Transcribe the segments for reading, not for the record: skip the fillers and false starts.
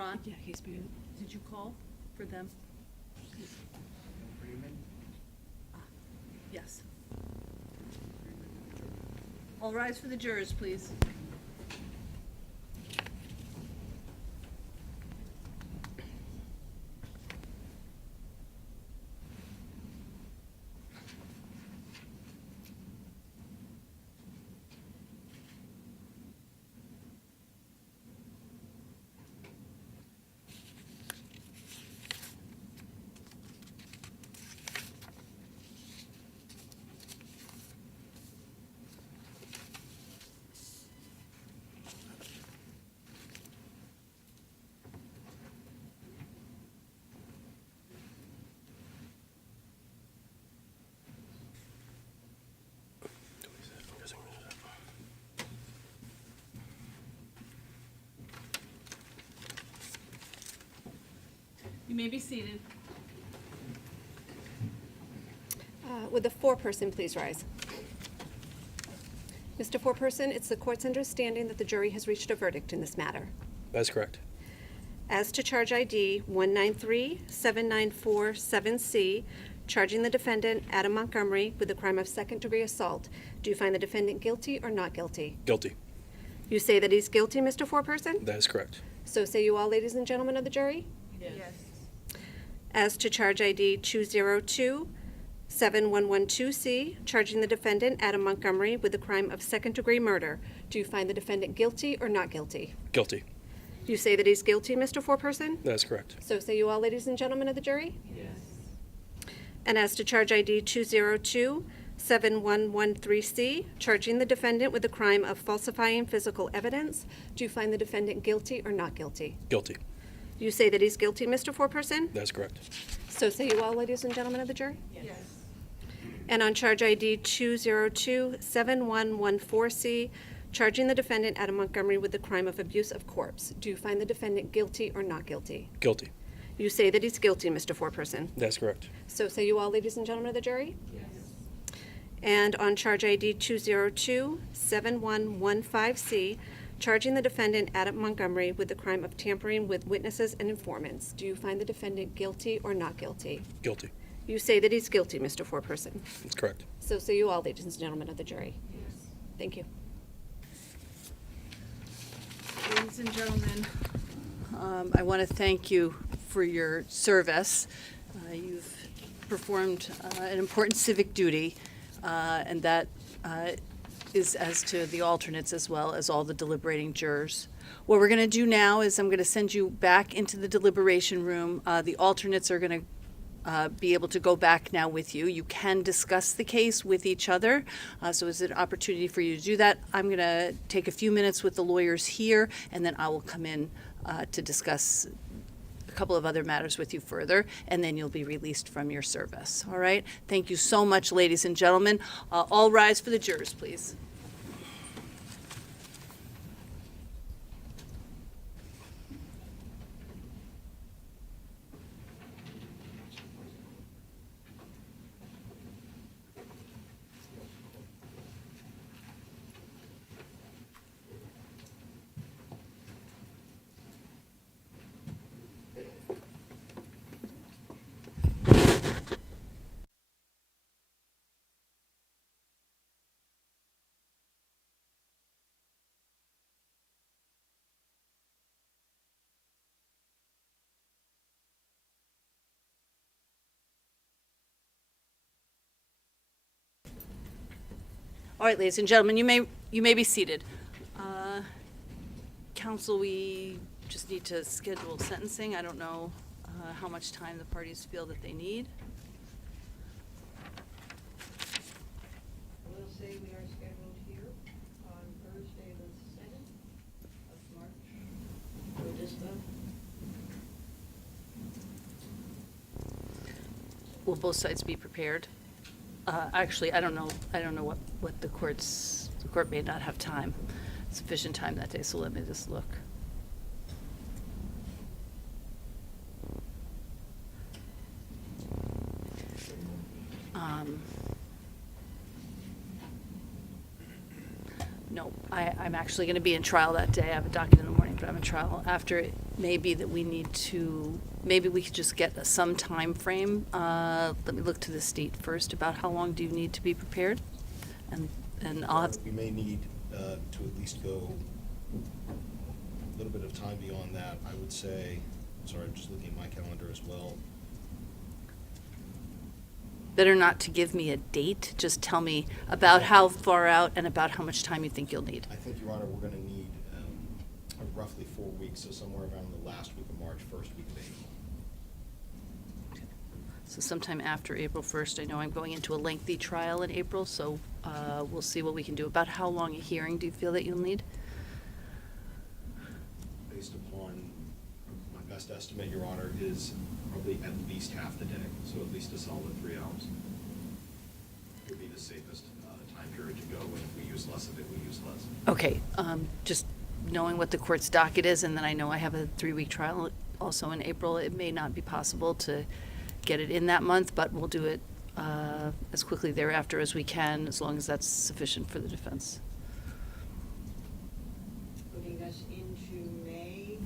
Ron? Yeah, he's been. Did you call for them? Yes. All rise for the jurors, please. You may be seated. Would the foreperson please rise? Mr. Foreperson, it's the court's understanding that the jury has reached a verdict in this matter. That's correct. As to charge ID 193-7947C, charging the defendant, Adam Montgomery, with the crime of second-degree assault, do you find the defendant guilty or not guilty? Guilty. You say that he's guilty, Mr. Foreperson? That is correct. So say you all, ladies and gentlemen of the jury? Yes. As to charge ID 202-7112C, charging the defendant, Adam Montgomery, with the crime of second-degree murder, do you find the defendant guilty or not guilty? Guilty. You say that he's guilty, Mr. Foreperson? That is correct. So say you all, ladies and gentlemen of the jury? Yes. And as to charge ID 202-7113C, charging the defendant with the crime of falsifying physical evidence, do you find the defendant guilty or not guilty? Guilty. You say that he's guilty, Mr. Foreperson? That is correct. So say you all, ladies and gentlemen of the jury? Yes. And on charge ID 202-7114C, charging the defendant, Adam Montgomery, with the crime of abuse of corpse, do you find the defendant guilty or not guilty? Guilty. You say that he's guilty, Mr. Foreperson. That's correct. So say you all, ladies and gentlemen of the jury? Yes. And on charge ID 202-7115C, charging the defendant, Adam Montgomery, with the crime of tampering with witnesses and informants, do you find the defendant guilty or not guilty? Guilty. You say that he's guilty, Mr. Foreperson. That's correct. So say you all, ladies and gentlemen of the jury. Yes. Thank you. Ladies and gentlemen, I want to thank you for your service. You've performed an important civic duty, and that is as to the alternates as well as all the deliberating jurors. What we're going to do now is I'm going to send you back into the deliberation room. The alternates are going to be able to go back now with you. You can discuss the case with each other, so it's an opportunity for you to do that. I'm going to take a few minutes with the lawyers here, and then I will come in to discuss a couple of other matters with you further, and then you'll be released from your service. All right? Thank you so much, ladies and gentlemen. All rise for the jurors, please. All right, ladies and gentlemen, you may be seated. Counsel, we just need to schedule sentencing. I don't know how much time the parties feel that they need. We'll say we are scheduled here on Thursday, the 7th of March for this vote. Will both sides be prepared? Actually, I don't know what the court may not have sufficient time that day, so let me just look. No, I'm actually going to be in trial that day. I have a docket in the morning. but I'm in trial. After, it may be that we need to, maybe we could just get some time frame. Let me look to the state first about how long do you need to be prepared? And I'll have, We may need to at least go a little bit of time beyond that. I would say, sorry, I'm just looking at my calendar as well. better not to give me a date, just tell me about how far out and about how much time you think you'll need. I think, Your Honor, we're going to need roughly 4 weeks, so somewhere around the last week of March, first week of April. So sometime after April 1st, I know I'm going into a lengthy trial in April, so we'll see what we can do. About how long a hearing do you feel that you'll need? Based upon my best estimate, Your Honor, is probably at least half the day, so at least a solid 3 hours. Would be the safest time period to go, and if we use less of it, we use less. Okay, just knowing what the court's docket is, and then I know I have a 3-week trial also in April, it may not be possible to get it in that month, but we'll do it as quickly thereafter as we can, as long as that's sufficient for the defense. Putting us into May,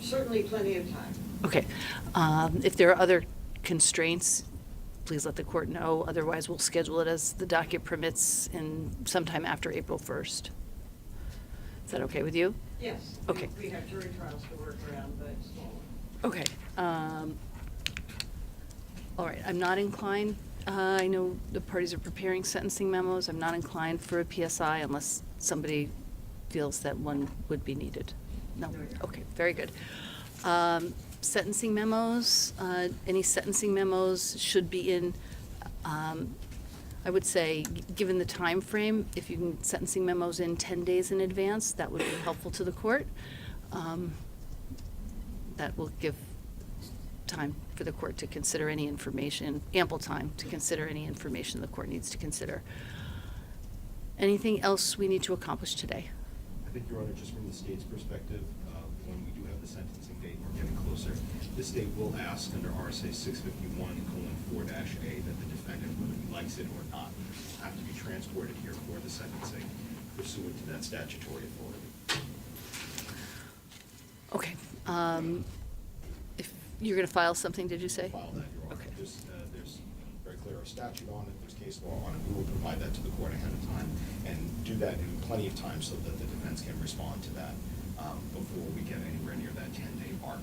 certainly plenty of time. Okay. If there are other constraints, please let the court know. Otherwise, we'll schedule it as the docket permits in sometime after April 1st. Is that okay with you? Yes. Okay. We have jury trials to work around, but smaller. Okay. All right, I'm not inclined, I know the parties are preparing sentencing memos. I'm not inclined for a PSI unless somebody feels that one would be needed. No? Okay, very good. Sentencing memos, any sentencing memos should be in, I would say, given the time frame, if you can sentencing memos in 10 days in advance, that would be helpful to the court. That will give time for the court to consider any information, ample time to consider any information the court needs to consider. Anything else we need to accomplish today? I think, Your Honor, just from the state's perspective, when we do have the sentencing date, we're getting closer, the state will ask under RSA 651:4-A that the defendant, whether he likes it or not, have to be transported here for the sentencing pursuant to that statutory authority. Okay. If you're going to file something, did you say? File that, Your Honor. Okay. There's very clear statute on it, there's case law on it. We will provide that to the court ahead of time and do that in plenty of time so that the defense can respond to that before we get anywhere near that 10-day mark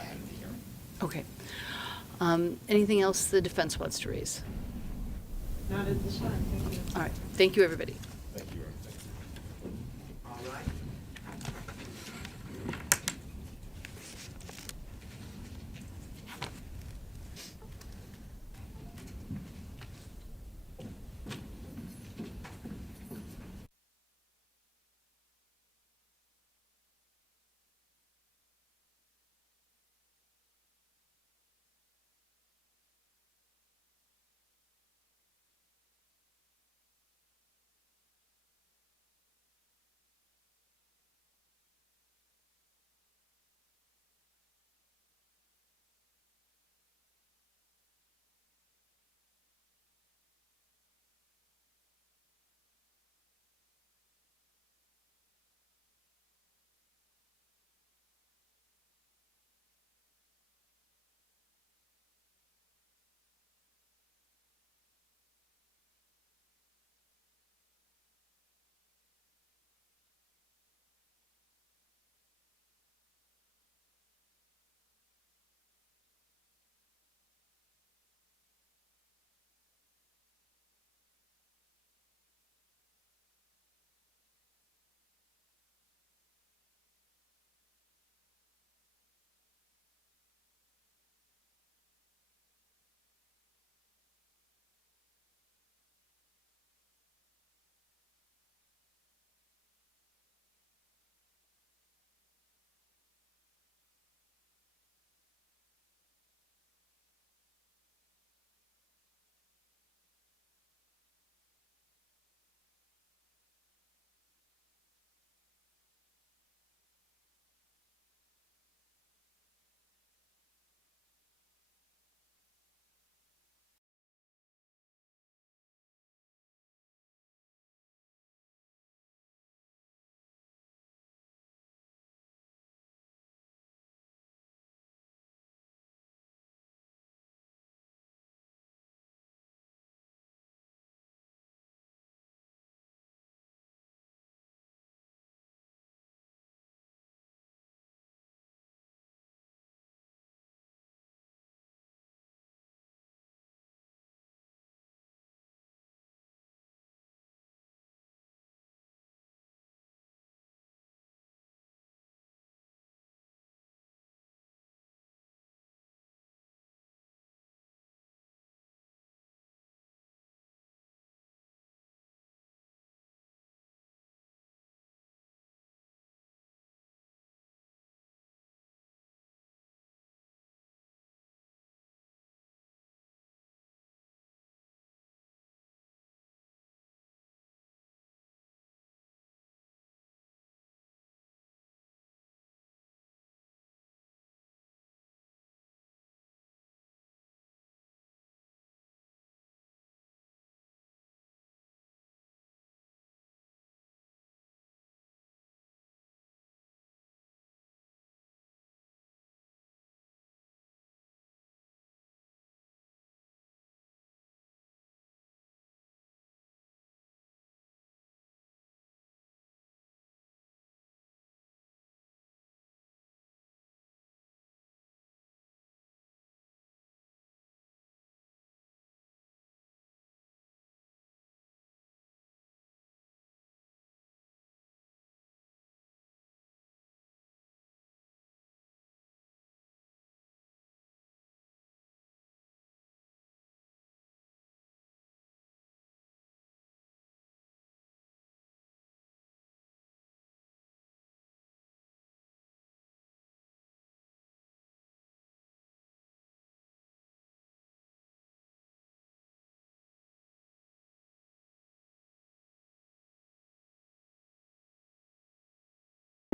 ahead of the hearing. Okay. Anything else the defense wants to raise? Not at this time, thank you. All right. Thank you, everybody. Thank you, Your Honor. Thank you. All right.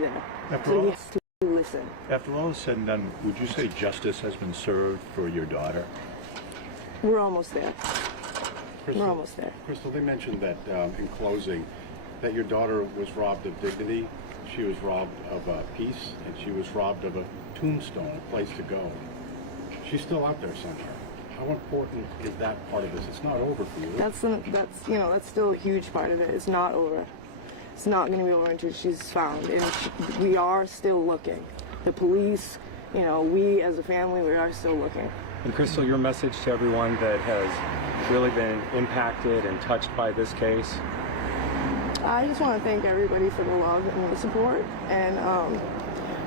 there. After So all- he has to listen. After all is said and done, would you say justice has been served for your daughter? We're almost there. Crystal, We're almost there. Crystal, they mentioned that in closing, that your daughter was robbed of dignity, she was robbed of peace, and she was robbed of a tombstone, a place to go. She's still out there somewhere. How important is that part of this? It's not over for you. That's still a huge part of it. It's not over. It's not going to be over until she's found, and we are still looking. The police, we as a family, we are still looking. And Crystal, your message to everyone that has really been impacted and touched by this case? I just want to thank everybody for the love and the support, and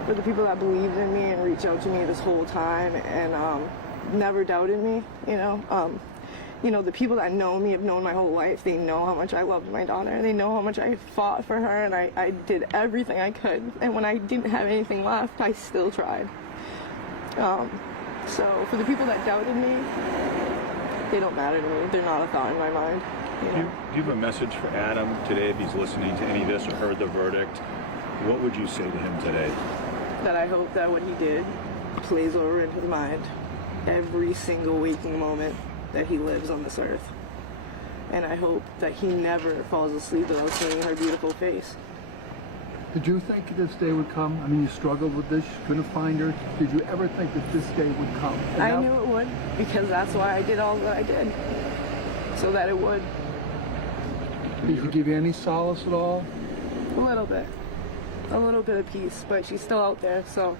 for the people that believed in me and reached out to me this whole time and never doubted me. The people that know me have known my whole life. They know how much I loved my daughter. They know how much I fought for her, and I did everything I could. And when I didn't have anything left, I still tried. So for the people that doubted me, they don't matter to me. They're not a thought in my mind. Do you have a message for Adam today if he's listening to any of this or heard the verdict? What would you say to him today? That I hope that what he did plays over in his mind every single waking moment that he lives on this earth. And I hope that he never falls asleep without seeing her beautiful face. Did you think this day would come? I mean, you struggled with this, you couldn't find her. Did you ever think that this day would come? And I now- knew it would, because that's why I did all that I did, so that it would. Did he give you any solace at all? A little bit of peace, but she's still out there, so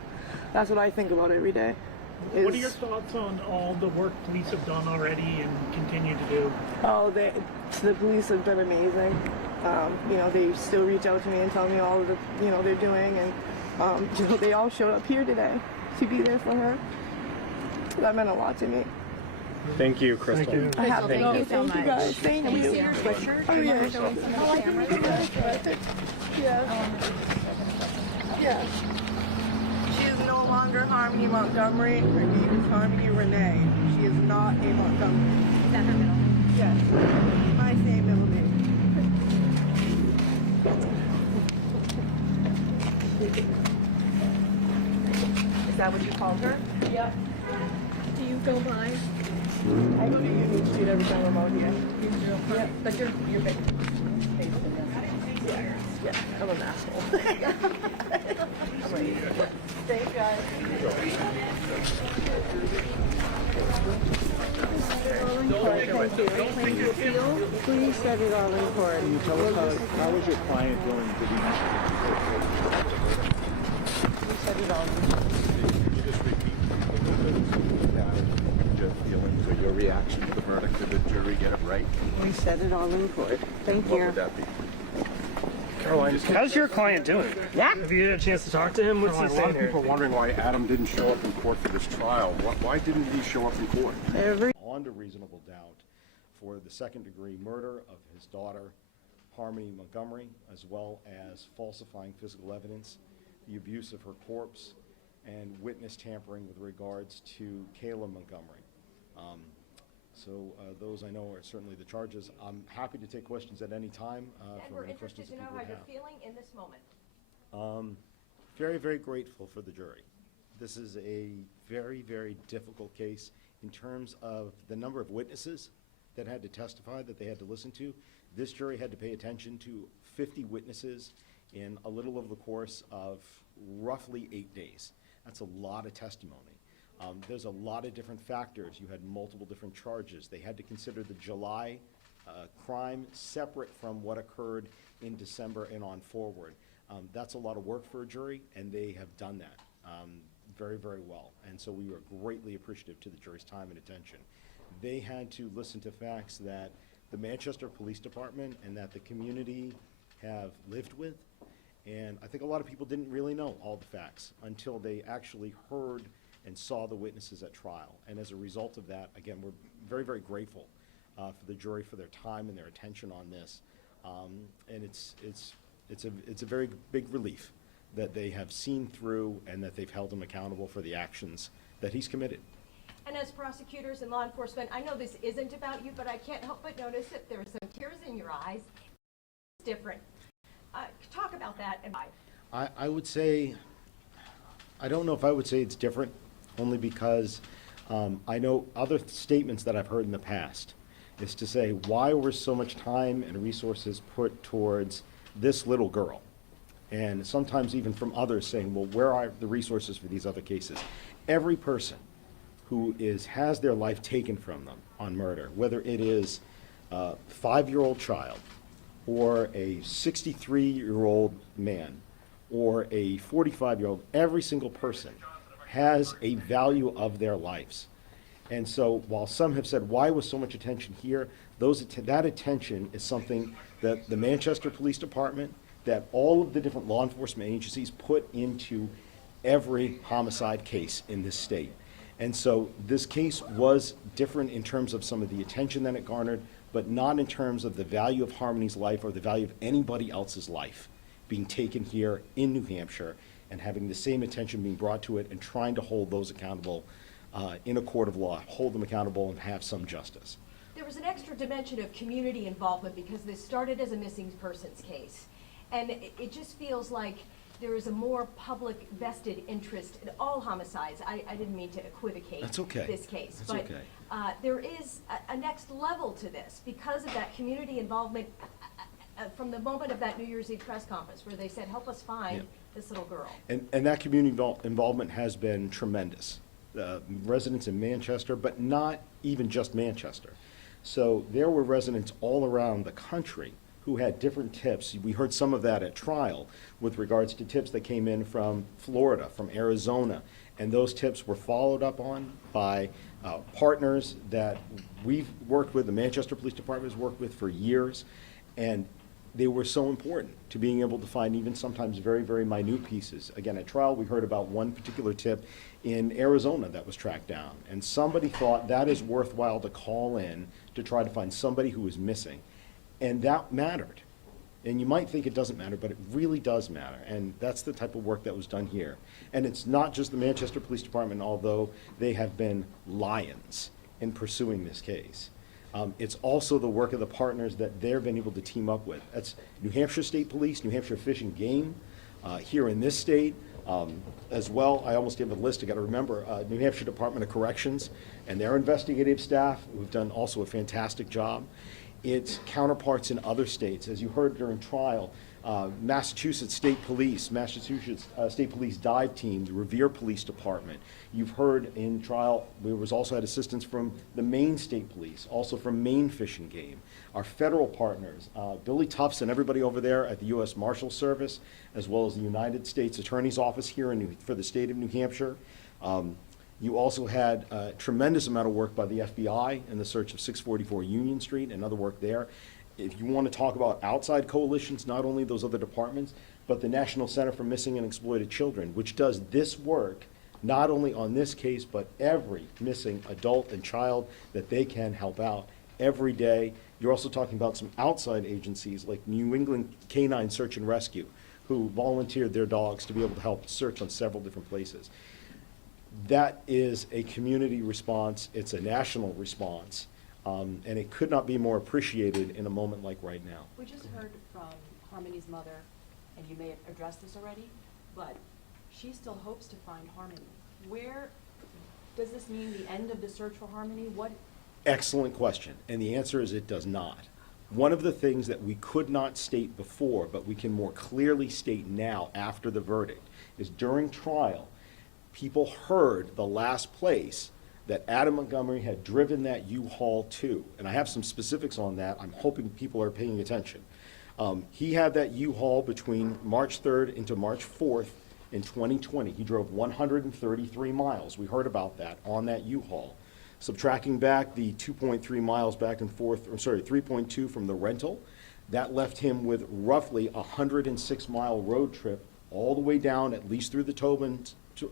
that's what I think about every day. What are your thoughts on all the work police have done already and continue to do? Oh, the police have been amazing. They still reach out to me and tell me all of the, they're doing, and they all showed up here today to be there for her. That meant a lot to me. Thank you, Crystal. Thank you. I have Thank you so Thank you guys. Thank you. see your sweatshirt? Oh, yeah. Yeah. She is no longer Harmony Montgomery. Her name is Harmony Renee. She is not a Montgomery. Is that her middle name? Yes. My same middle name. Is that what you called her? Yep. Do you go by? I go to Union Street every time I'm out here. You do? Yep. But you're big. Yeah, I'm an asshole. I'm ready. Thanks, guys. Please set it all in court. Can you tell us how was your client doing? Did he Set it all in court. Can you just repeat your feelings or your reaction to the verdict? Did the jury get it right? We set it all in court. Thank What you. would that be? Caroline, how's your client doing? Yeah. Have you had a chance to talk to him? What's he A lot saying of people are wondering why Adam didn't show up in court for this trial. Why didn't he show up in court? Beyond a reasonable doubt for the second-degree murder of his daughter, Harmony Montgomery, as well as falsifying physical evidence, the abuse of her corpse, and witness tampering with regards to Kayla Montgomery. Those I know are certainly the charges. I'm happy to take questions at any time And for we're any interested questions to that know people how would you're have. feeling in this moment. Very, very grateful for the jury. This is a very, very difficult case in terms of the number of witnesses that had to testify, that they had to listen to. This jury had to pay attention to 50 witnesses in a little over the course of roughly 8 days. That's a lot of testimony. There's a lot of different factors. You had multiple different charges. They had to consider the July crime separate from what occurred in December and on forward. That's a lot of work for a jury, and they have done that very, very well. And so we were greatly appreciative to the jury's time and attention. They had to listen to facts that the Manchester Police Department and that the community have lived with. And I think a lot of people didn't really know all the facts until they actually heard and saw the witnesses at trial. And as a result of that, again, we're very, very grateful for the jury for their time and their attention on this. And it's a very big relief that they have seen through and that they've held him accountable for the actions that he's committed. And as prosecutors and law enforcement, I know this isn't about you, but I can't help but notice that there are some tears in your eyes. It's different. Talk about that and why. I would say, I don't know if I would say it's different, only because I know other statements that I've heard in the past is to say, why was so much time and resources put towards this little girl? And sometimes even from others saying, well, where are the resources for these other cases? Every person who has their life taken from them on murder, whether it is a 5-year-old child or a 63-year-old man or a 45-year-old, every single person has a value of their lives. And so while some have said, why was so much attention here, that attention is something that the Manchester Police Department, that all of the different law enforcement agencies put into every homicide case in this state. And so this case was different in terms of some of the attention that it garnered, but not in terms of the value of Harmony's life or the value of anybody else's life being taken here in New Hampshire and having the same attention being brought to it and trying to hold those accountable in a court of law, hold them accountable and have some justice. There was an extra dimension of community involvement because this started as a missing persons case. And it just feels like there is a more public vested interest in all homicides. I didn't mean to equivocate That's okay. this case. That's but okay. There is a next level to this because of that community involvement from the moment of that New Year's Eve press conference where they said, help us find this little girl. And that community involvement has been tremendous. Residents in Manchester, but not even just Manchester. So there were residents all around the country who had different tips. We heard some of that at trial with regards to tips that came in from Florida, from Arizona, and those tips were followed up on by partners that we've worked with, the Manchester Police Department has worked with for years, and they were so important to being able to find even sometimes very, very minute pieces. Again, at trial, we heard about one particular tip in Arizona that was tracked down, and somebody thought that is worthwhile to call in to try to find somebody who was missing. And that mattered. And you might think it doesn't matter, but it really does matter. And that's the type of work that was done here. And it's not just the Manchester Police Department, although they have been lions in pursuing this case. It's also the work of the partners that they've been able to team up with. That's New Hampshire State Police, New Hampshire Fish and Game, here in this state, as well. I almost gave a list, I got to remember, New Hampshire Department of Corrections and their investigative staff, who've done also a fantastic job. Its counterparts in other states. As you heard during trial, Massachusetts State Police, Massachusetts State Police Dive Team, the Revere Police Department. You've heard in trial, we also had assistance from the Maine State Police, also from Maine Fish and Game. Our federal partners, Billy Tufts and everybody over there at the U.S. Marshal Service, as well as the United States Attorney's Office here for the state of New Hampshire. You also had a tremendous amount of work by the FBI in the search of 644 Union Street and other work there. If you want to talk about outside coalitions, not only those other departments, but the National Center for Missing and Exploited Children, which does this work not only on this case, but every missing adult and child that they can help out every day. You're also talking about some outside agencies like New England Canine Search and Rescue, who volunteered their dogs to be able to help search on several different places. That is a community response, it's a national response, and it could not be more appreciated in a moment like right now. We just heard from Harmony's mother, and you may have addressed this already, but she still hopes to find Harmony. Where does this mean the end of the search for Harmony? What? Excellent question, and the answer is it does not. One of the things that we could not state before, but we can more clearly state now after the verdict, is during trial, people heard the last place that Adam Montgomery had driven that U-Haul to. And I have some specifics on that. I'm hoping people are paying attention. He had that U-Haul between March 3rd into March 4th in 2020. He drove 133 miles. We heard about that on that U-Haul. Subtracting back the 2.3 miles back and forth, or sorry, 3.2 from the rental, that left him with roughly a 106-mile road trip all the way down, at least through the Tobin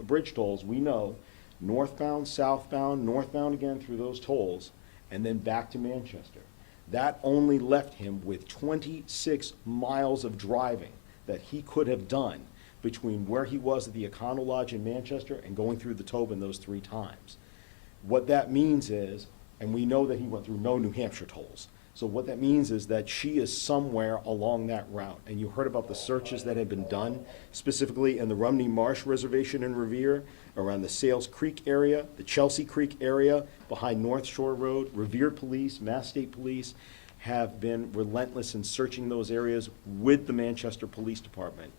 bridge tolls, we know, northbound, southbound, northbound again through those tolls, and then back to Manchester. That only left him with 26 miles of driving that he could have done between where he was at the Econo Lodge in Manchester and going through the Tobin those 3 times. What that means is, and we know that he went through no New Hampshire tolls, So what that means is that she is somewhere along that route. And you heard about the searches that have been done, specifically in the Rumney Marsh Reservation in Revere, around the Sales Creek area, the Chelsea Creek area, behind North Shore Road. Revere Police, Mass State Police have been relentless in searching those areas with the Manchester Police Department.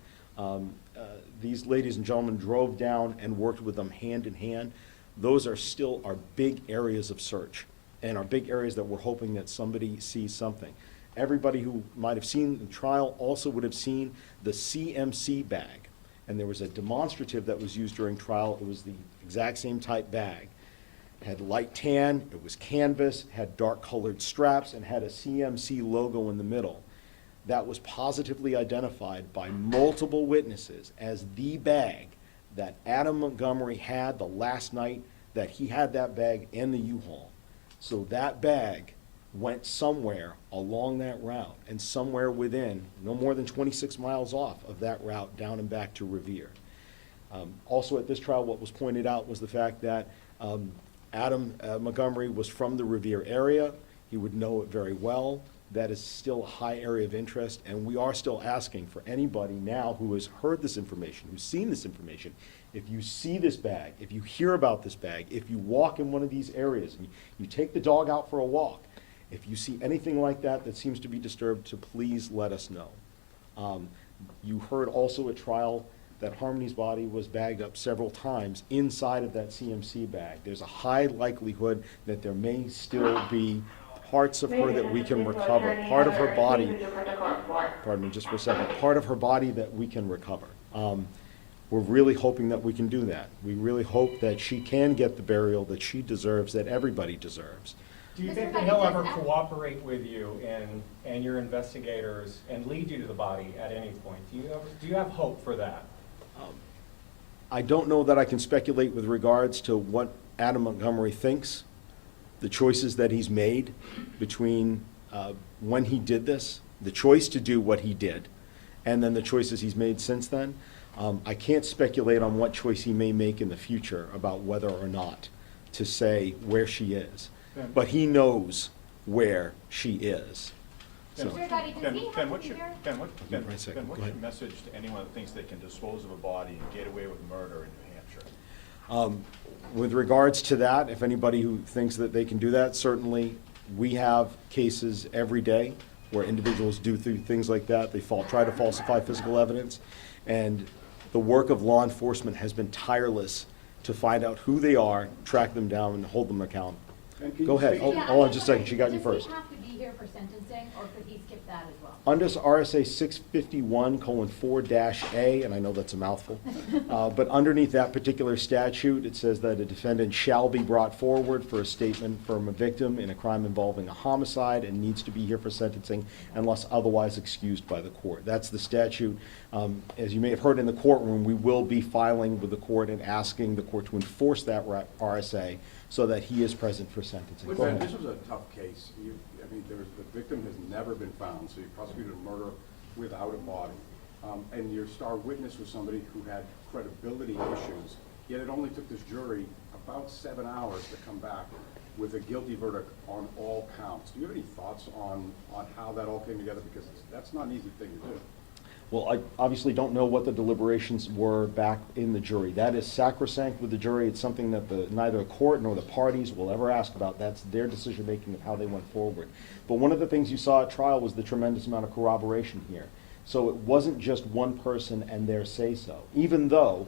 These ladies and gentlemen drove down and worked with them hand in hand. Those are still our big areas of search and our big areas that we're hoping that somebody sees something. Everybody who might have seen the trial also would have seen the CMC bag. And there was a demonstrative that was used during trial. It was the exact same type bag. It had light tan, it was canvas, had dark colored straps, and had a CMC logo in the middle. That was positively identified by multiple witnesses as the bag that Adam Montgomery had the last night that he had that bag in the U-Haul. So that bag went somewhere along that route and somewhere within, no more than 26 miles off of that route down and back to Revere. Also at this trial, what was pointed out was the fact that Adam Montgomery was from the Revere area. He would know it very well. That is still a high area of interest, and we are still asking for anybody now who has heard this information, who's seen this information, if you see this bag, if you hear about this bag, if you walk in one of these areas, and you take the dog out for a walk, if you see anything like that that seems to be disturbed, to please let us know. You heard also at trial that Harmony's body was bagged up several times inside of that CMC bag. There's a high likelihood that there may still be parts of her that we can recover, part of her body, pardon me just for a second, part of her body that we can recover. We're really hoping that we can do that. We really hope that she can get the burial that she deserves, that everybody deserves. Do you think that he'll ever cooperate with you and your investigators and lead you to the body at any point? Do you have hope for that? I don't know that I can speculate with regards to what Adam Montgomery thinks, the choices that he's made between when he did this, the choice to do what he did, and then the choices he's made since then. I can't speculate on what choice he may make in the future about whether or not to say where she is. But he knows where she is. So, Ken, what's your message to anyone that thinks they can dispose of a body and get away with murder in New Hampshire? With regards to that, if anybody who thinks that they can do that, certainly we have cases every day where individuals do things like that. They try to falsify physical evidence, and the work of law enforcement has been tireless to find out who they are, track them down, and hold them accountable. Go ahead. Hold on just a second. She got you first. Does he have to be here for sentencing, or could he skip that as well? Under RSA 651:4-A, and I know that's a mouthful, but underneath that particular statute, it says that a defendant shall be brought forward for a statement from a victim in a crime involving a homicide and needs to be here for sentencing unless otherwise excused by the court. That's the statute. As you may have heard in the courtroom, we will be filing with the court and asking the court to enforce that RSA so that he is present for sentencing. This was a tough case. The victim has never been found, so you prosecuted a murder without a body. And your star witness was somebody who had credibility issues, yet it only took this jury about 7 hours to come back with a guilty verdict on all counts. Do you have any thoughts on how that all came together? Because that's not an easy thing to do. Well, I obviously don't know what the deliberations were back in the jury. That is sacrosanct with the jury. It's something that neither the court nor the parties will ever ask about. That's their decision-making of how they went forward. But one of the things you saw at trial was the tremendous amount of corroboration here. So it wasn't just one person and their say-so, even though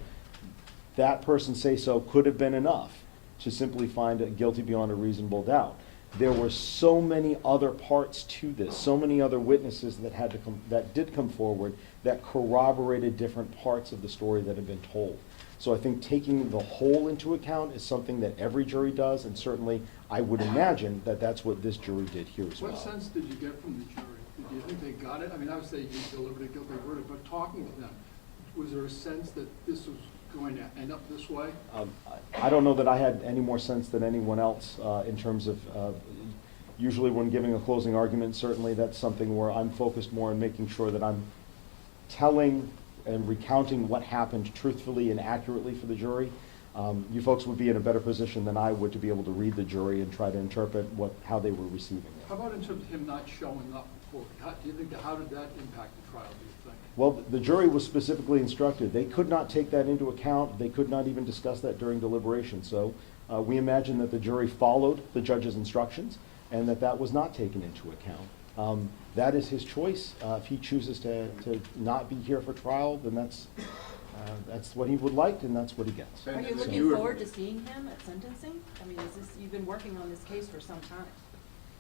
that person's say-so could have been enough to simply find a guilty beyond a reasonable doubt. There were so many other parts to this, so many other witnesses that did come forward that corroborated different parts of the story that had been told. So I think taking the whole into account is something that every jury does, and certainly I would imagine that that's what this jury did here as well. What sense did you get from the jury? Did you think they got it? I mean, obviously you delivered a guilty verdict, but talking with them, was there a sense that this was going to end up this way? I don't know that I had any more sense than anyone else in terms of, usually when giving a closing argument, certainly that's something where I'm focused more on making sure that I'm telling and recounting what happened truthfully and accurately for the jury. You folks would be in a better position than I would to be able to read the jury and try to interpret how they were receiving it. How about in terms of him not showing up for, do you think, how did that impact the trial, do you think? Well, the jury was specifically instructed. They could not take that into account. They could not even discuss that during deliberation. So we imagine that the jury followed the judge's instructions and that was not taken into account. That is his choice. If he chooses to not be here for trial, then that's what he would like, and that's what he gets. Are you looking forward to seeing him at sentencing? I mean, you've been working on this case for some time.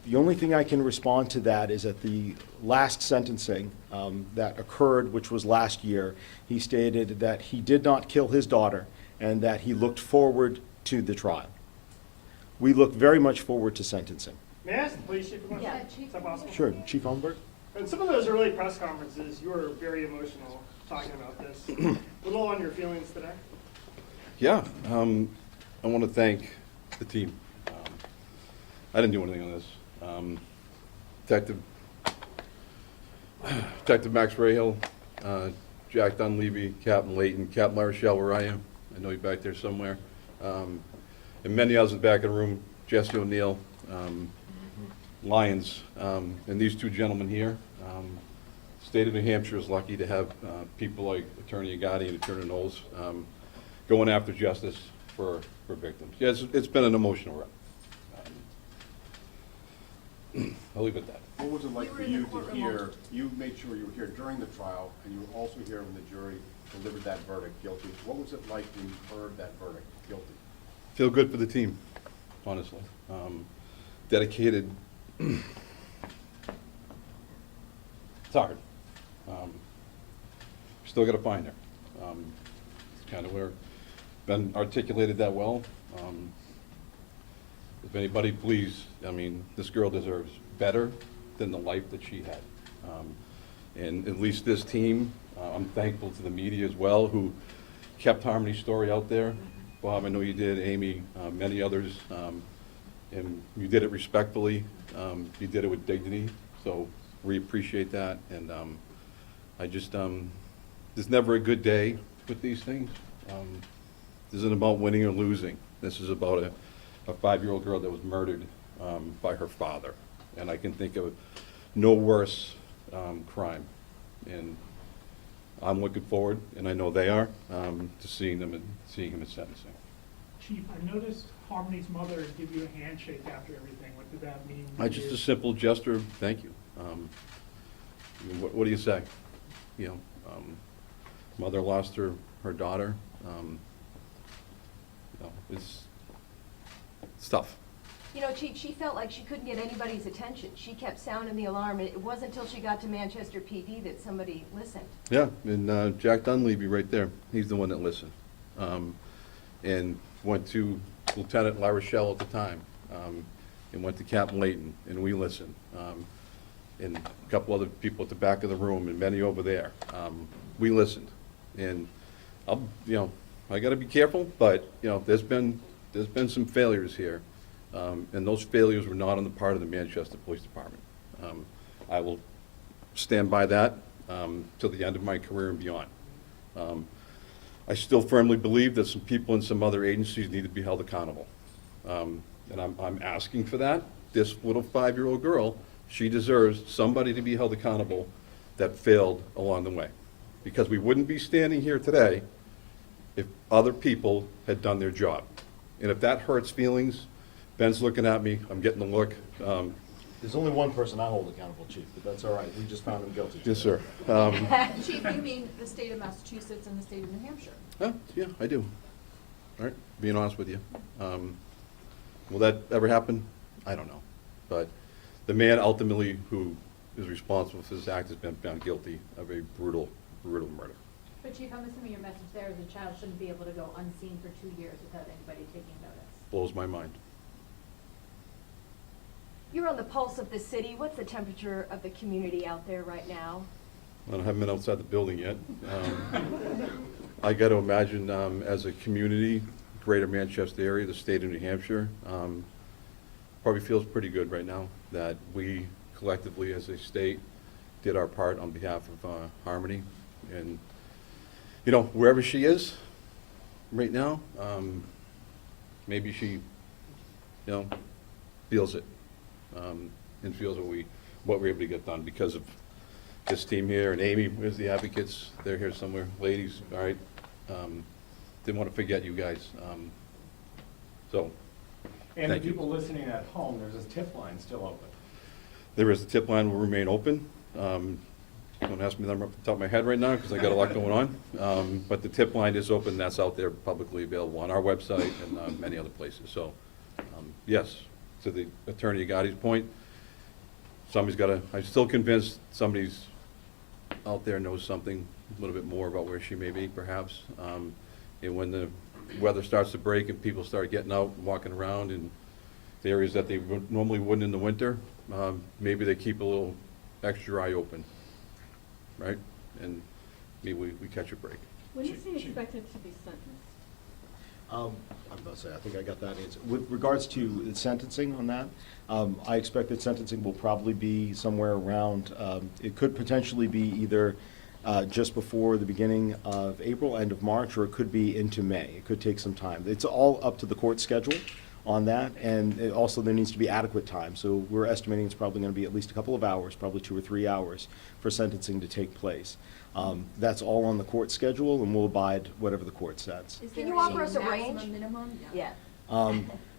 The only thing I can respond to that is at the last sentencing that occurred, which was last year, he stated that he did not kill his daughter and that he looked forward to the trial. We look very much forward to sentencing. May I ask the police chief a question? Yeah, Is that possible? Sure, Chief Ellenberg? In some of those early press conferences, you were very emotional talking about this. A little on your feelings today? Yeah, I want to thank the team. I didn't do anything on this. Detective Max Rahill, Jack Dunleavy, Captain Layton, Captain LaRochelle, where I am. I know you're back there somewhere. And many others in the back of the room, Jesse O'Neill, Lyons, and these two gentlemen here. State of New Hampshire is lucky to have people like Attorney Agati and Attorney Knowles going after justice for victims. Yeah, it's been an emotional run. I'll leave it at that. What was it like for you to hear, you made sure you were here during the trial, and you were also here when the jury delivered that verdict, guilty. What was it like when you heard that verdict, guilty? Feel good for the team, honestly. Dedicated. It's hard. Still got to find her. It's kind of where been articulated that well. If anybody, please, I mean, this girl deserves better than the life that she had. And at least this team, I'm thankful to the media as well, who kept Harmony's story out there. Bob, I know you did, Amy, many others, and you did it respectfully. You did it with dignity, so we appreciate that. And I just, there's never a good day with these things. This isn't about winning or losing. This is about a 5-year-old girl that was murdered by her father. And I can think of no worse crime. And I'm looking forward, and I know they are, to seeing him in sentencing. Chief, I noticed Harmony's mother give you a handshake after everything. What did that mean? Just a simple gesture of thank you. What do you say? You know, mother lost her daughter. You know, it's tough. You know, Chief, she felt like she couldn't get anybody's attention. She kept sounding the alarm, and it wasn't until she got to Manchester PD that somebody listened. Yeah, and Jack Dunleavy right there, he's the one that listened. And went to Lieutenant LaRochelle at the time, and went to Captain Layton, and we listened. And a couple other people at the back of the room, and many over there. We listened. And I gotta be careful, but there's been some failures here. And those failures were not on the part of the Manchester Police Department. I will stand by that till the end of my career and beyond. I still firmly believe that some people in some other agencies need to be held accountable. And I'm asking for that. This little 5-year-old girl, she deserves somebody to be held accountable that failed along the way. Because we wouldn't be standing here today if other people had done their job. And if that hurts feelings, Ben's looking at me, I'm getting the look. There's only one person I hold accountable, Chief, but that's all right. We just found him guilty. Yes, sir. Chief, you mean the state of Massachusetts and the state of New Hampshire? Yeah, I do. All right, being honest with you. Will that ever happen? I don't know. But the man ultimately who is responsible for this act has been found guilty of a brutal murder. But Chief, I'm assuming your message there is a child shouldn't be able to go unseen for 2 years without anybody taking notice. Blows my mind. You're on the pulse of the city. What's the temperature of the community out there right now? I haven't been outside the building yet. I got to imagine as a community, greater Manchester area, the state of New Hampshire, probably feels pretty good right now that we collectively as a state did our part on behalf of Harmony. And, wherever she is, right now, maybe she, feels it, and feels what we're able to get done because of this team here, and Amy, where's the advocates? They're here somewhere. Ladies, all right? Didn't want to forget you guys. So, And the thank you. people listening at home, there's a tip line still open. There is, the tip line will remain open. Don't ask me the number off the top of my head right now because I got a lot going on. But the tip line is open. That's out there publicly available on our website and many other places. So, yes, to the Attorney Agati's point, I'm still convinced somebody's out there knows something a little bit more about where she may be, perhaps. And when the weather starts to break and people start getting out and walking around in the areas that they normally wouldn't in the winter, maybe they keep a little extra eye open, right? And maybe we catch a break. When is he expected to be sentenced? I'm about to say, I think I got that answer. With regards to the sentencing on that, I expect that sentencing will probably be somewhere around, it could potentially be either just before the beginning of April, end of March, or it could be into May. It could take some time. It's all up to the court schedule on that, and also there needs to be adequate time. So we're estimating it's probably going to be at least a couple of hours, probably 2 or 3 hours for sentencing to take place. That's all on the court schedule, and we'll abide whatever the court says. Can you offer us a range? Minimum? Yeah.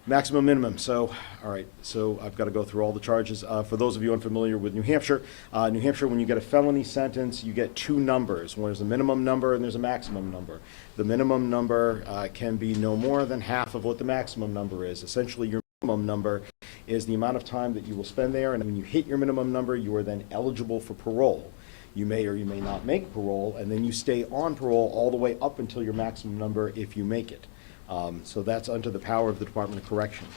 Maximum, minimum. So, all right, so I've got to go through all the charges. For those of you unfamiliar with New Hampshire, when you get a felony sentence, you get 2 numbers. One is a minimum number and there's a maximum number. The minimum number can be no more than half of what the maximum number is. Essentially, your minimum number is the amount of time that you will spend there, and when you hit your minimum number, you are then eligible for parole. You may or you may not make parole, and then you stay on parole all the way up until your maximum number if you make it. So that's under the power of the Department of Corrections.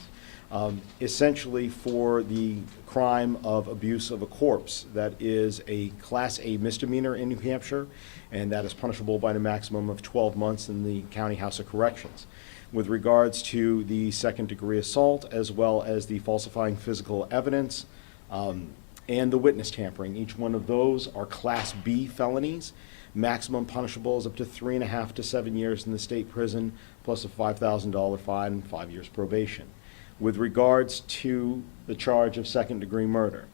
Essentially, for the crime of abuse of a corpse, that is a Class A misdemeanor in New Hampshire, and that is punishable by a maximum of 12 months in the County House of Corrections. With regards to the second-degree assault, as well as the falsifying physical evidence, and the witness tampering, each one of those are Class B felonies. Maximum punishable is up to 3.5 to 7 years in the state prison, plus a $5,000 fine and 5 years probation. With regards to the charge of second-degree murder,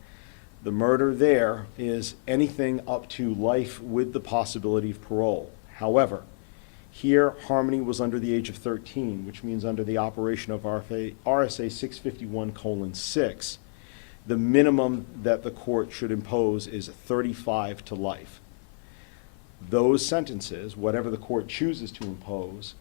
the murder there is anything up to life with the possibility of parole. However, here Harmony was under the age of 13, which means under the operation of RSA 651:6, the minimum that the court should impose is 35 to life. Those sentences, whatever the court chooses to impose,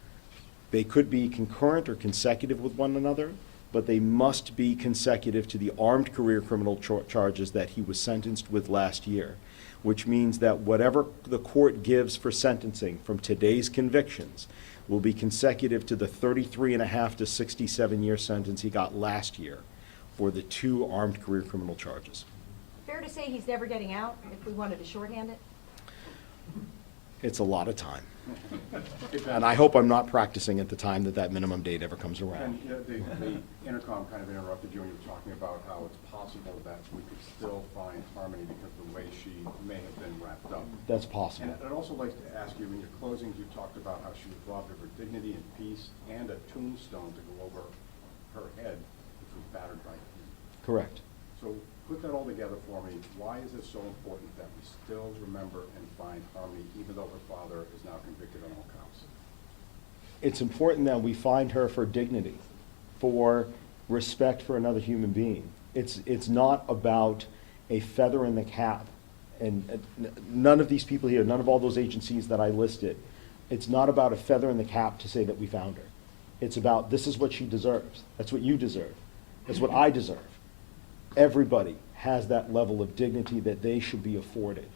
they could be concurrent or consecutive with one another, but they must be consecutive to the armed career criminal charges that he was sentenced with last year, which means that whatever the court gives for sentencing from today's convictions will be consecutive to the 33.5 to 67-year sentence he got last year for the 2 armed career criminal charges. Fair to say he's never getting out, if we wanted to shorthand it? It's a lot of time. And I hope I'm not practicing at the time that minimum date ever comes around. And the intercom kind of interrupted you when you were talking about how it's possible that we could still find Harmony because of the way she may have been wrapped up. That's possible. And I'd also like to ask you, in your closings, you talked about how she was robbed of her dignity and peace and a tombstone to go over her head, which was battered by him. Correct. So put that all together for me. Why is it so important that we still remember and find Harmony, even though her father is now convicted on all counts? It's important that we find her for dignity, for respect for another human being. It's not about a feather in the cap. And none of these people here, none of all those agencies that I listed, it's not about a feather in the cap to say that we found her. It's about, this is what she deserves. That's what you deserve. That's what I deserve. Everybody has that level of dignity that they should be afforded.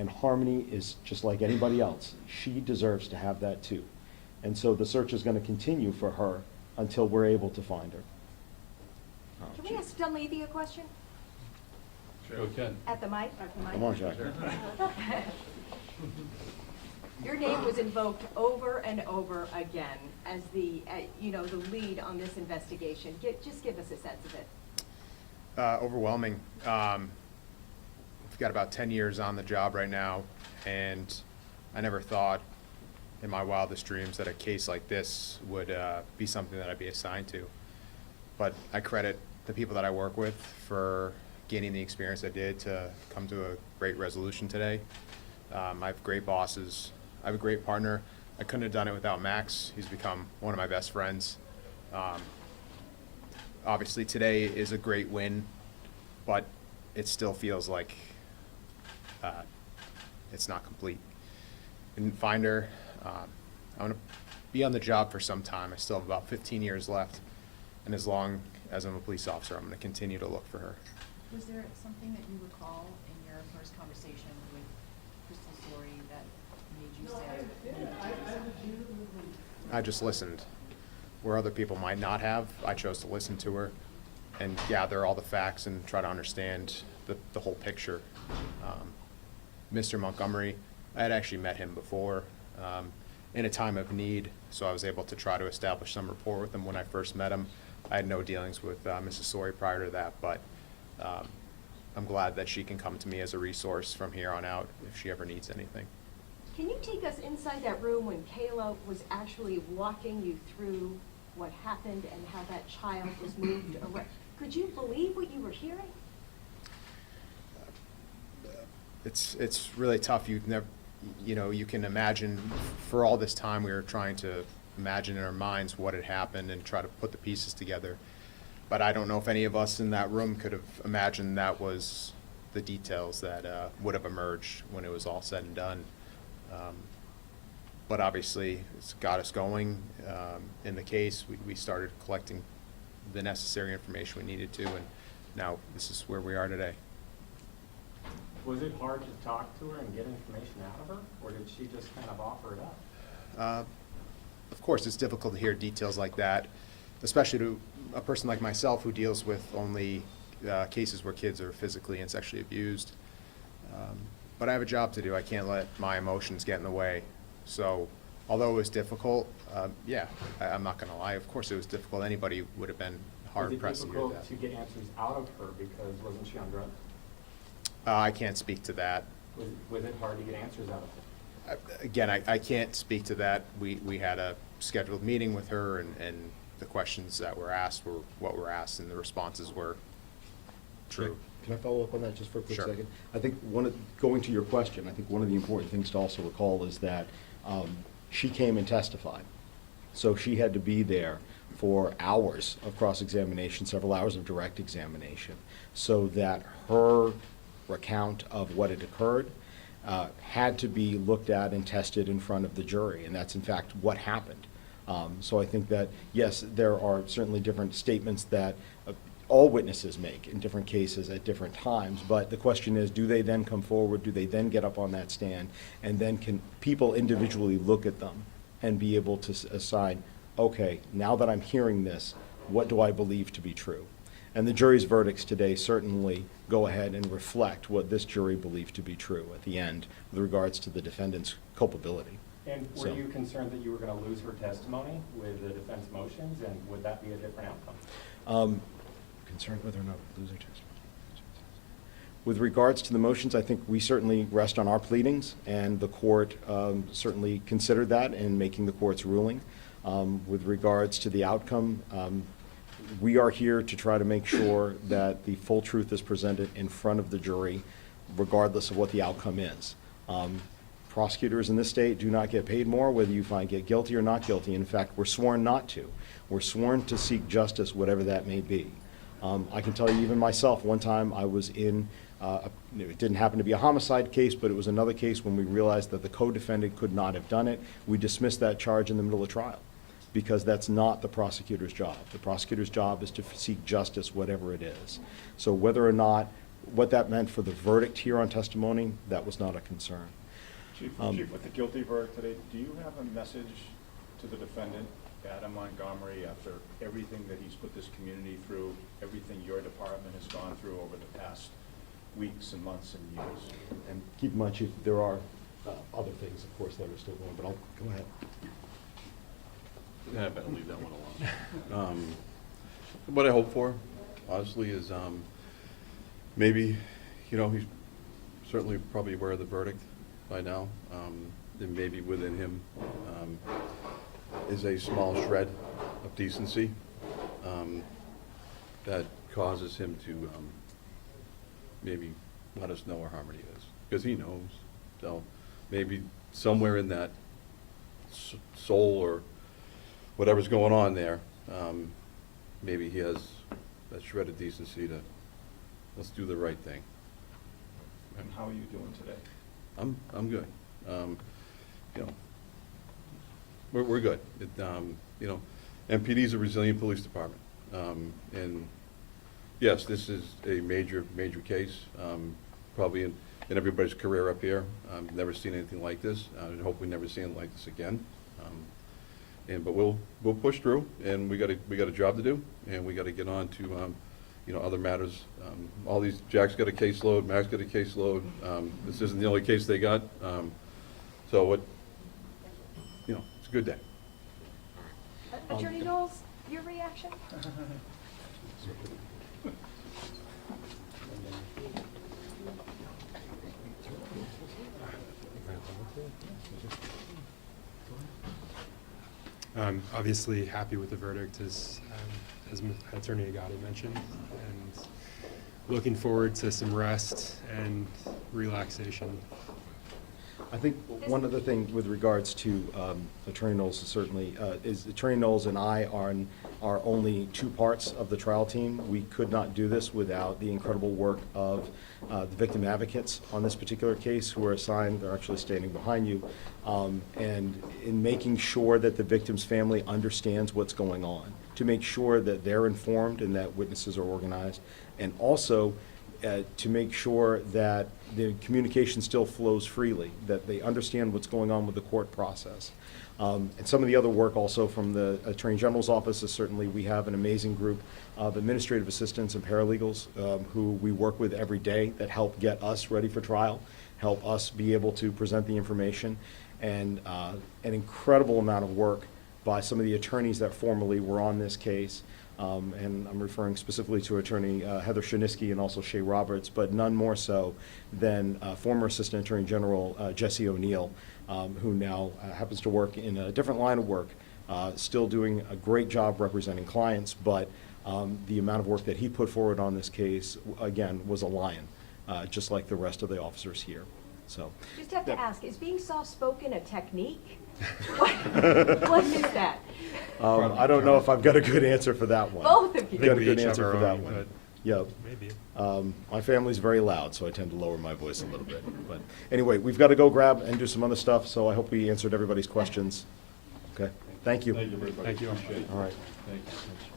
And Harmony is just like anybody else. She deserves to have that too. And so the search is going to continue for her until we're able to find her. Can we ask Dunleavy a question? Sure. Okay. At the mic? Come on, Jack. Your name was invoked over and over again as the lead on this investigation. Just give us a sense of it. Overwhelming. We've got about 10 years on the job right now, and I never thought in my wildest dreams that a case like this would be something that I'd be assigned to. But I credit the people that I work with for gaining the experience I did to come to a great resolution today. I have great bosses. I have a great partner. I couldn't have done it without Max. He's become one of my best friends. Obviously, today is a great win, but it still feels like it's not complete. Didn't find her. I'm going to be on the job for some time. I still have about 15 years left. And as long as I'm a police officer, I'm going to continue to look for her. Was there something that you recall in your first conversation with Crystal Story that made you say, I just listened. Where other people might not have, I chose to listen to her and gather all the facts and try to understand the whole picture. Mr. Montgomery, I had actually met him before in a time of need, so I was able to try to establish some rapport with him when I first met him. I had no dealings with Mrs. Sori prior to that, but I'm glad that she can come to me as a resource from here on out if she ever needs anything. Can you take us inside that room when Kayla was actually walking you through what happened and how that child was moved around? Could you believe what you were hearing? It's really tough. You can imagine, for all this time we were trying to imagine in our minds what had happened and try to put the pieces together. But I don't know if any of us in that room could have imagined that was the details that would have emerged when it was all said and done. But obviously, it's got us going in the case. We started collecting the necessary information we needed to, and now this is where we are today. Was it hard to talk to her and get information out of her, or did she just kind of offer it up? Of course, it's difficult to hear details like that, especially to a person like myself who deals with only cases where kids are physically and sexually abused. But I have a job to do. I can't let my emotions get in the way. So although it was difficult, I'm not going to lie. Of course it was difficult. Anybody would have been hard-pressed to hear that. Was it difficult to get answers out of her because wasn't she on drugs? I can't speak to that. Was it hard to get answers out of her? Again, I can't speak to that. We had a scheduled meeting with her, and the questions that were asked were what were asked, and the responses were true. Can I follow up on that just for a quick Sure. second? I think going to your question, I think one of the important things to also recall is that she came and testified. So she had to be there for hours of cross-examination, several hours of direct examination, so that her recount of what had occurred had to be looked at and tested in front of the jury, and that's in fact what happened. So I think that, yes, there are certainly different statements that all witnesses make in different cases at different times, but the question is, do they then come forward, do they then get up on that stand, and then can people individually look at them and be able to assign, okay, now that I'm hearing this, what do I believe to be true? And the jury's verdicts today certainly go ahead and reflect what this jury believed to be true at the end with regards to the defendant's culpability. And were you concerned that you were going to lose her testimony with the defense motions, and would that be a different outcome? Concerned whether or not we lose our testimony. With regards to the motions, I think we certainly rest on our pleadings, and the court certainly considered that in making the court's ruling. With regards to the outcome, we are here to try to make sure that the full truth is presented in front of the jury, regardless of what the outcome is. Prosecutors in this state do not get paid more whether you find get guilty or not guilty. In fact, we're sworn not to. We're sworn to seek justice, whatever that may be. I can tell you, even myself, one time I was in, it didn't happen to be a homicide case, but it was another case when we realized that the co-defendant could not have done it. We dismissed that charge in the middle of trial, because that's not the prosecutor's job. The prosecutor's job is to seek justice, whatever it is. So whether or not, what that meant for the verdict here on testimony, that was not a concern. Chief, with the guilty verdict today, do you have a message to the defendant, Adam Montgomery, after everything that he's put this community through, everything your department has gone through over the past weeks and months and years? And keep in mind, Chief, there are other things, of course, that are still going, but I'll go ahead. Yeah, I better leave that one alone. What I hope for, honestly, is maybe, he's certainly probably aware of the verdict by now. and maybe within him, is a small shred of decency that causes him to maybe let us know where Harmony is, because he knows. So maybe somewhere in that soul or whatever's going on there, maybe he has that shred of decency to, let's do the right thing. And how are you doing today? I'm good. You know, we're good. It, you know, MPD is a resilient police department. And yes, this is a major case, probably in everybody's career up here. Never seen anything like this. I hope we never see anything like this again. But we'll push through, and we got a job to do, and we got to get on to you know, other matters. All these, Jack's got a caseload, Mac's got a caseload. This isn't the only case they got. So what, you know, it's a good day. Attorney Knowles, your reaction? Obviously happy with the verdict, as Attorney Agati mentioned, and looking forward to some rest and relaxation. I think one other thing with regards to Attorney Knowles is certainly, is Attorney Knowles and I are only two parts of the trial team. We could not do this without the incredible work of the victim advocates on this particular case, who are assigned, they're actually standing behind you, and in making sure that the victim's family understands what's going on, to make sure that they're informed and that witnesses are organized, and also to make sure that the communication still flows freely, that they understand what's going on with the court process. And some of the other work also from the Attorney General's office is certainly, we have an amazing group of administrative assistants and paralegals who we work with every day that help get us ready for trial, help us be able to present the information, and an incredible amount of work by some of the attorneys that formerly were on this case. And I'm referring specifically to Attorney Heather Shaniski and also Shay Roberts, but none more so than former Assistant Attorney General Jesse O'Neill, who now happens to work in a different line of work, still doing a great job representing clients, but the amount of work that he put forward on this case, again, was a lion, just like the rest of the officers here. So, Just have to ask, is being soft-spoken a technique? What is that? I don't know if I've got a good answer for that one. Both of you. Got a good answer for that one. but Yep. maybe. My family's very loud, so I tend to lower my voice a little bit. But anyway, we've got to go grab and do some other stuff, so I hope we answered everybody's questions. Okay, thank you. Thank you, everybody. Thank you. Appreciate it. All right. Thank you.